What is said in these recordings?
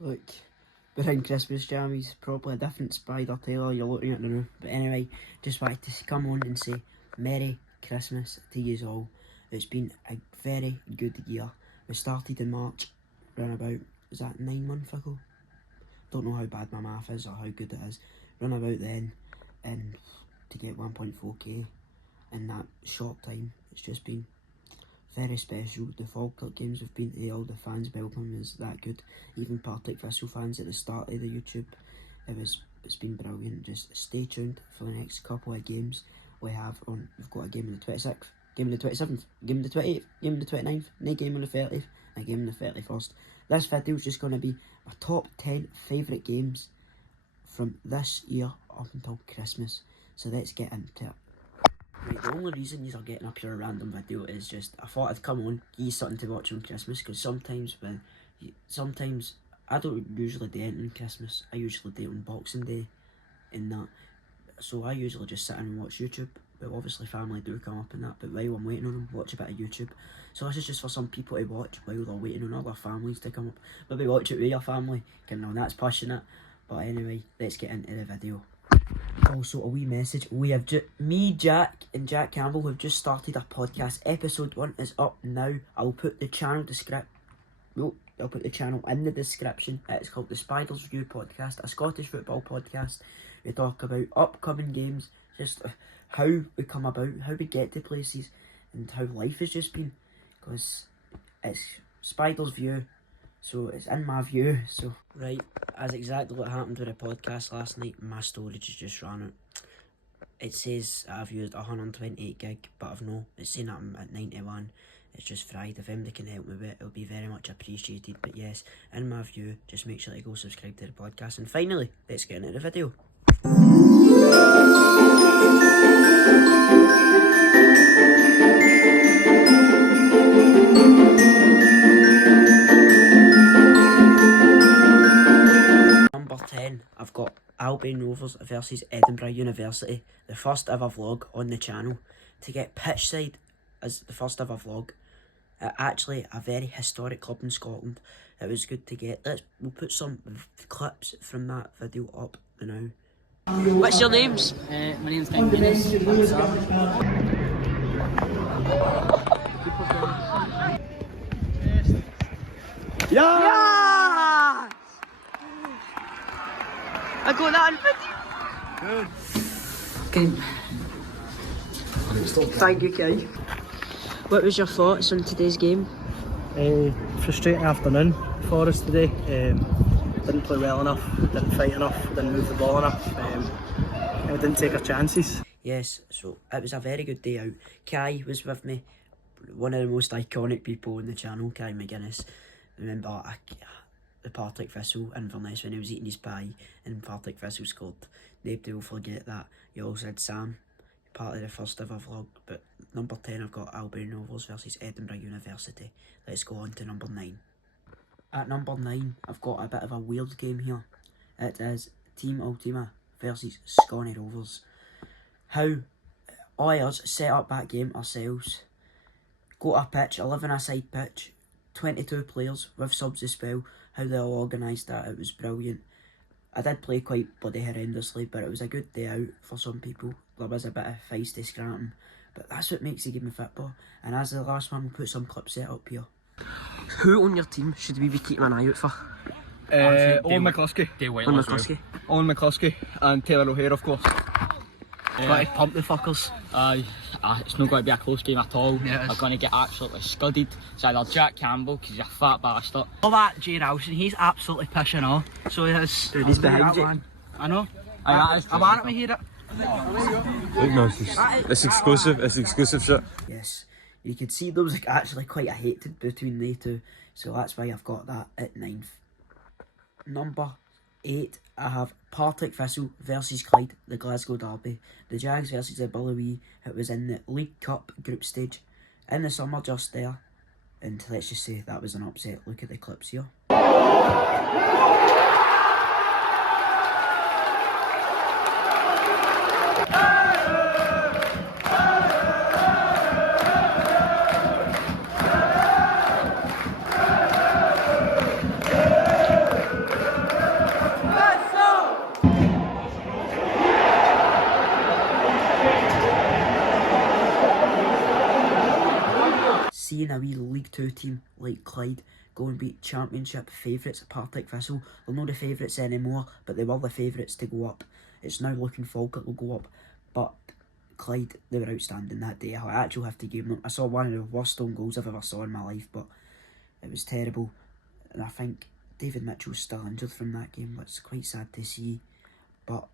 Look, behind Christmas jammies, probably a different Spider Taylor you're looking at now. But anyway, just wanted to come on and say Merry Christmas to you all. It's been a very good year. We started in March, round about, is that 9 months ago? Don't know how bad my math is or how good it is. Run about then, and to get 1.4k in that short time, it's just been very special. The Falkirk games have been there, all the fans welcome is that good. Even Partick Thistle fans at the start of the YouTube, it's been brilliant. Just stay tuned for the next couple of games we have on. We've got a game on the 26th, game on the 27th, game on the 28th, game on the 29th, no game on the 30th, and a game on the 31st. This video is just going to be my top 10 favourite games from this year up until Christmas. So let's get into it. Right, the only reason you are getting a pure random video is just I thought I'd come on, give you something to watch on Christmas, because sometimes I don't usually do anything on Christmas. I usually do it on Boxing Day and that. So I usually just sit and watch YouTube. But obviously family do come up and that, but while I'm waiting on them, watch a bit of YouTube. So this is just for some people to watch while they're waiting on other families to come up. Maybe watch it with your family, that's pushing it. But anyway, let's get into the video. Also, a wee message. We have me, Jack, and Jack Campbell have just started a podcast. Episode 1 is up now. I'll put the channel I'll put the channel in the description. It's called the Spiders View Podcast, a Scottish football podcast. We talk about upcoming games, just how we come about, how we get to places, and how life has just been. Because it's Spiders View, so it's in my view. So right, as exactly what happened with the podcast last night, my storage has just ran out. It says I've used 128 gig, but I've no. It's saying I'm at 91. It's just fried. If anybody can help me with it, it'll be very much appreciated. But yes, in my view, just make sure to go subscribe to the podcast. And finally, let's get into the video. Number 10, I've got Aberdeen Rovers versus Edinburgh University, the first ever vlog on the channel. To get pitch side as the first ever vlog, actually a very historic club in Scotland. It was good to get. We'll put some clips from that video up now. What's your names? My name's Nick Guinness. Yeah! I got that on video. Good. Thank you, Kai. What was your thoughts on today's game? Frustrating afternoon for us today. Didn't play well enough, didn't fight enough, didn't move the ball enough, and we didn't take our chances. Yes, so it was a very good day out. Kai was with me, one of the most iconic people on the channel, Kai McGuinness. Remember the Partick Thistle Inverness when he was eating his pie and Partick Thistle scored. Nobody will forget that. You all said Sam, part of the first ever vlog. But number 10, I've got Aberdeen Rovers versus Edinburgh University. Let's go on to number 9. At number 9, I've got a bit of a weird game here. It is Team Ultima versus Scone Rovers. How ours set up that game ourselves. Got a pitch, 11-a-side pitch, 22 players with subs as well. How they all organised that, it was brilliant. I did play quite bloody horrendously, but it was a good day out for some people. There was a bit of feisty scrapping, but that's what makes the game of football. And as the last one, we'll put some clips set up here. Who on your team should we be keeping an eye out for? Owen McCluskey. Owen McCluskey and Taylor O'Hare, of course. Got to pump the fuckers. It's not going to be a close game at all. Yeah, we're going to get absolutely scudded. It's either Jack Campbell, because he's a fat bastard. All that Jay Ralston, he's absolutely pushing off. So he has. Dude, he's behind you. I know. I want to hear it. No, it's exclusive. It's exclusive shit. Yes, you could see there was actually quite a hatred between they two, so that's why I've got that at 9th. Number 8, I have Partick Thistle versus Clyde, the Glasgow derby. The Jags versus the Bully. It was in the League Cup group stage in the summer just there, and let's just say that was an upset. Look at the clips here. seeing a wee League 2 team like Clyde go and beat Championship favourites Partick Thistle. They're not the favourites anymore, but they were the favourites to go up. It's now looking Falkirk will go up, but Clyde, they were outstanding that day. I actually have to give them. I saw one of the worst own goals I've ever saw in my life, but it was terrible. And I think David Mitchell's still injured from that game, which is quite sad to see. But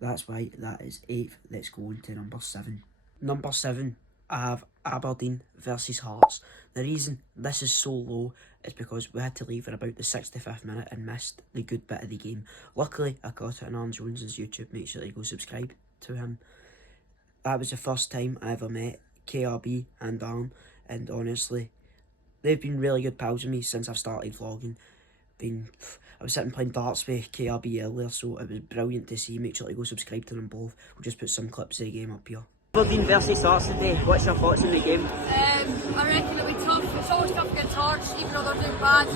that's why that is 8th. Let's go on to number 7. Number 7, I have Aberdeen versus Hearts. The reason this is so low is because we had to leave at about the 65th minute and missed the good bit of the game. Luckily, I caught it on Aaron Jones's YouTube. Make sure you go subscribe to him. That was the first time I ever met KRB and Aaron, and honestly, they've been really good pals with me since I've started vlogging. I was sitting playing darts with KRB earlier, so it was brilliant to see. Make sure to go subscribe to them both. We'll just put some clips of the game up here. Aberdeen versus Hearts today. What's your thoughts on the game? I reckon it'll be tough. It's always tough against Hearts, even though they're doing bad.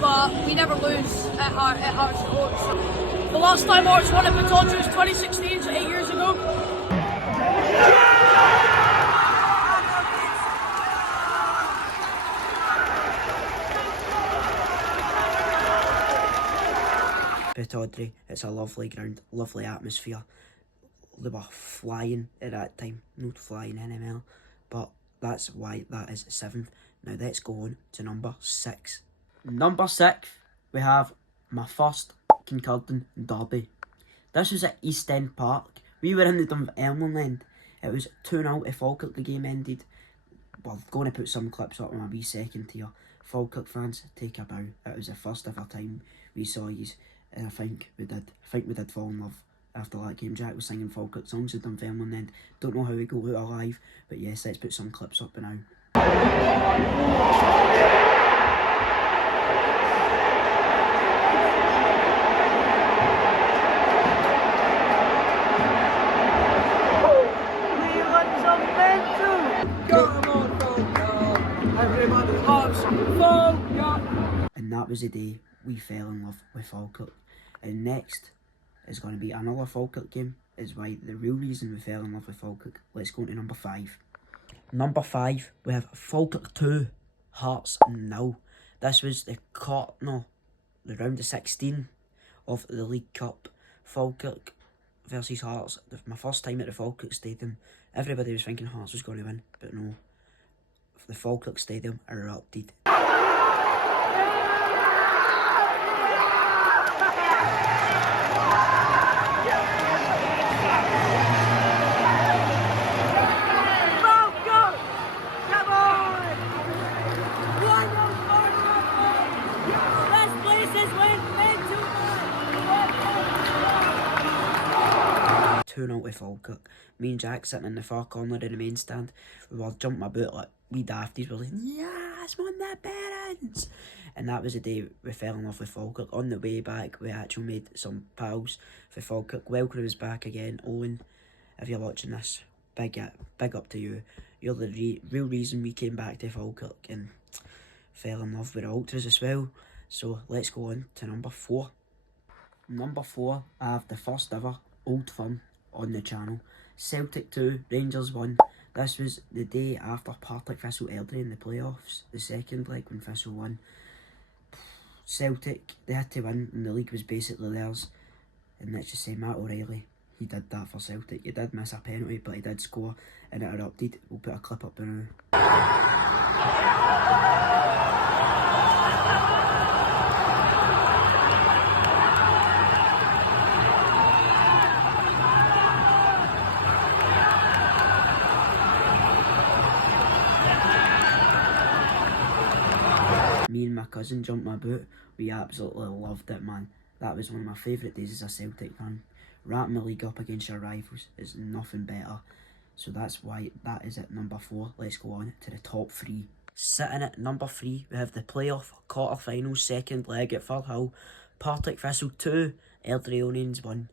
But we never lose at Hearts at home. The last time Hearts won at Batonji was 2016, so 8 years ago. Audrey, it's a lovely ground, lovely atmosphere. They were flying at that time, not flying NML, but that's why that is 7th. Now let's go on to number 6. Number 6, we have my first Kincardine derby. This was at East End Park. We were in the Dunfermline end. It was 2-0 to Falkirk. The game ended. Well, I'm going to put some clips up on my wee second tier. Falkirk fans, take a bow. It was the first ever time we saw you. And I think we did fall in love after that game. Jack was singing Falkirk songs at Dunfermline end. Don't know how we got out alive, but yes, let's put some clips up now. And that was the day we fell in love with Falkirk. And next is going to be another Falkirk game. Is why the real reason we fell in love with Falkirk. Let's go to number 5. Number 5, we have Falkirk 2, Hearts 0. This was the round of 16 of the League Cup. Falkirk versus Hearts. My first time at the Falkirk Stadium. Everybody was thinking Hearts was going to win, but no. The Falkirk Stadium erupted. With Falkirk. Me and Jack sitting in the far corner of the main stand. We were jumping about like we dafties. We were like, yes, won the parents. And that was the day we fell in love with Falkirk. On the way back, we actually made some pals for Falkirk. Welcome is back again. Owen, if you're watching this, big up to you. You're the real reason we came back to Falkirk and fell in love with the Ultras as well. So let's go on to number 4. Number 4, I have the first ever Old Firm on the channel. Celtic 2, Rangers 1. This was the day after Partick Thistle Airdrie in the playoffs, the second leg when Thistle won. Celtic, they had to win and the league was basically theirs. And let's just say Matt O'Reilly, he did that for Celtic. He did miss a penalty, but he did score and it erupted. We'll put a clip up now. Me and my cousin jumped my boot. We absolutely loved it, man. That was one of my favourite days as a Celtic fan. Wrapping the league up against your rivals is nothing better. So that's why that is at number 4. Let's go on to the top 3. Sitting at number 3, we have the playoff quarter-final second leg at Firhill. Partick Thistle 2, Airdrie 1.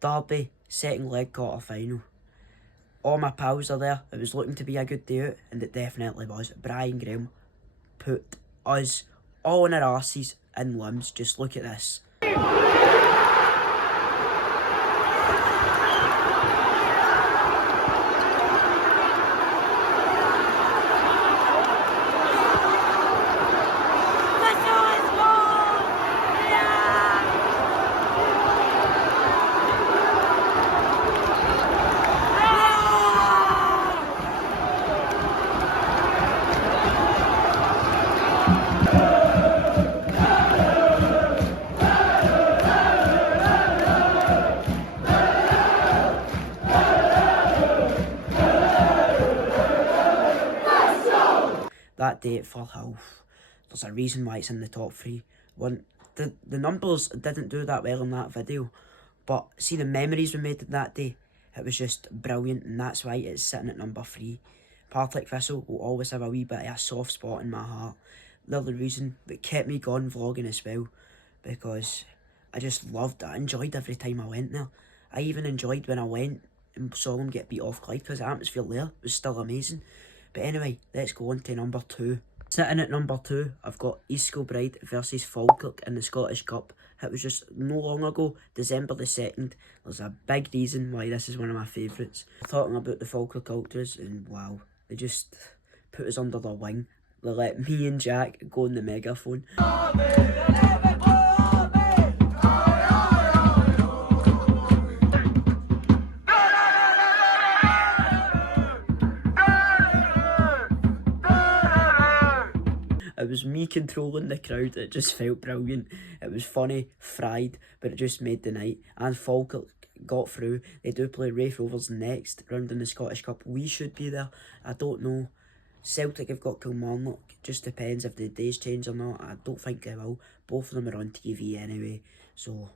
Derby, second leg quarter-final. All my pals are there. It was looking to be a good day out, and it definitely was. Brian Graham put us all in our arses and limbs. Just look at this. that day at Full Hill, there's a reason why it's in the top 3. The numbers didn't do that well in that video, but see the memories we made that day, it was just brilliant, and that's why it's sitting at number 3. Partick Thistle will always have a wee bit of a soft spot in my heart. They're the reason that kept me going vlogging as well, because I enjoyed every time I went there. I even enjoyed when I went and saw them get beat off Clyde, because the atmosphere there was still amazing. But anyway, let's go on to number 2. Sitting at number 2, I've got East Kilbride versus Falkirk in the Scottish Cup. It was just no long ago, December the 2nd. There's a big reason why this is one of my favourites. Talking about the Falkirk Ultras, and wow, they just put us under their wing. They let me and Jack go on the megaphone. It was me controlling the crowd. It just felt brilliant. It was funny, fried, but it just made the night. And Falkirk got through. They do play Raith Rovers next round in the Scottish Cup. We should be there. I don't know. Celtic have got Kilmarnock. Just depends if the days change or not. I don't think they will. Both of them are on TV anyway. So,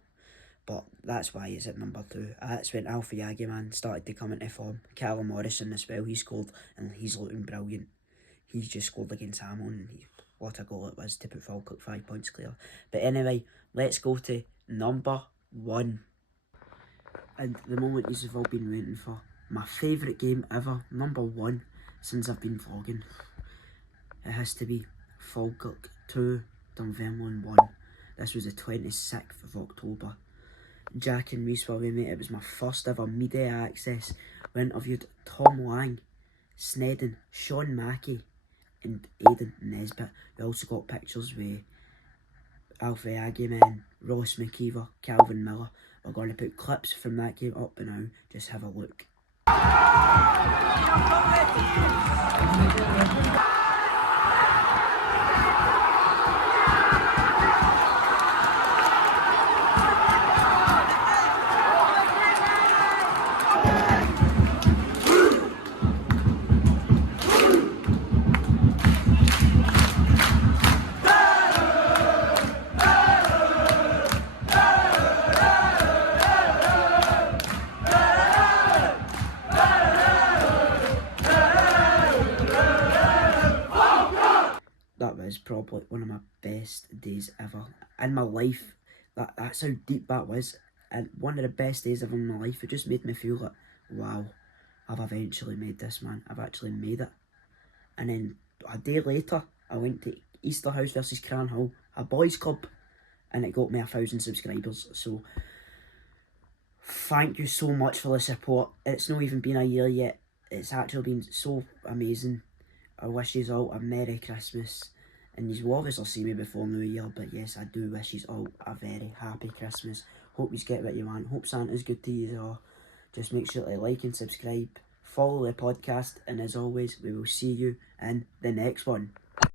but that's why it's at number 2. That's when Alfie Yagi started to come into form. Callum Morrison as well. He scored and he's looking brilliant. He just scored against Hamilton. What a goal it was to put Falkirk 5 points clear. But anyway, let's go to number 1. And the moment you've all been waiting for. My favourite game ever. Number 1 since I've been vlogging. It has to be Falkirk 2, Dunfermline 1. This was the 26th of October. Jack and Reese were with me. It was my first ever media access. We interviewed Tom Lang, Snedden, Sean Mackey and Aidan Nesbitt. We also got pictures with Alfie Agiman, Ross McKeever, Calvin Miller. We're going to put clips from that game up and now. Just have a look. That was probably one of my best days ever in my life. That's how deep that was, and one of the best days ever in my life. It just made me feel like, wow, I've eventually made this, man. I've actually made it. And then a day later, I went to Easterhouse versus Cranhill, a boys club, and it got me 1,000 subscribers. So thank you so much for the support. It's not even been a year yet. It's actually been so amazing. I wish you all a Merry Christmas, and you will obviously see me before New Year, but yes, I do wish you all a very happy Christmas. Hope you get what you want. Hope Santa's good to you all. Just make sure to like and subscribe, follow the podcast, and as always, we will see you in the next one.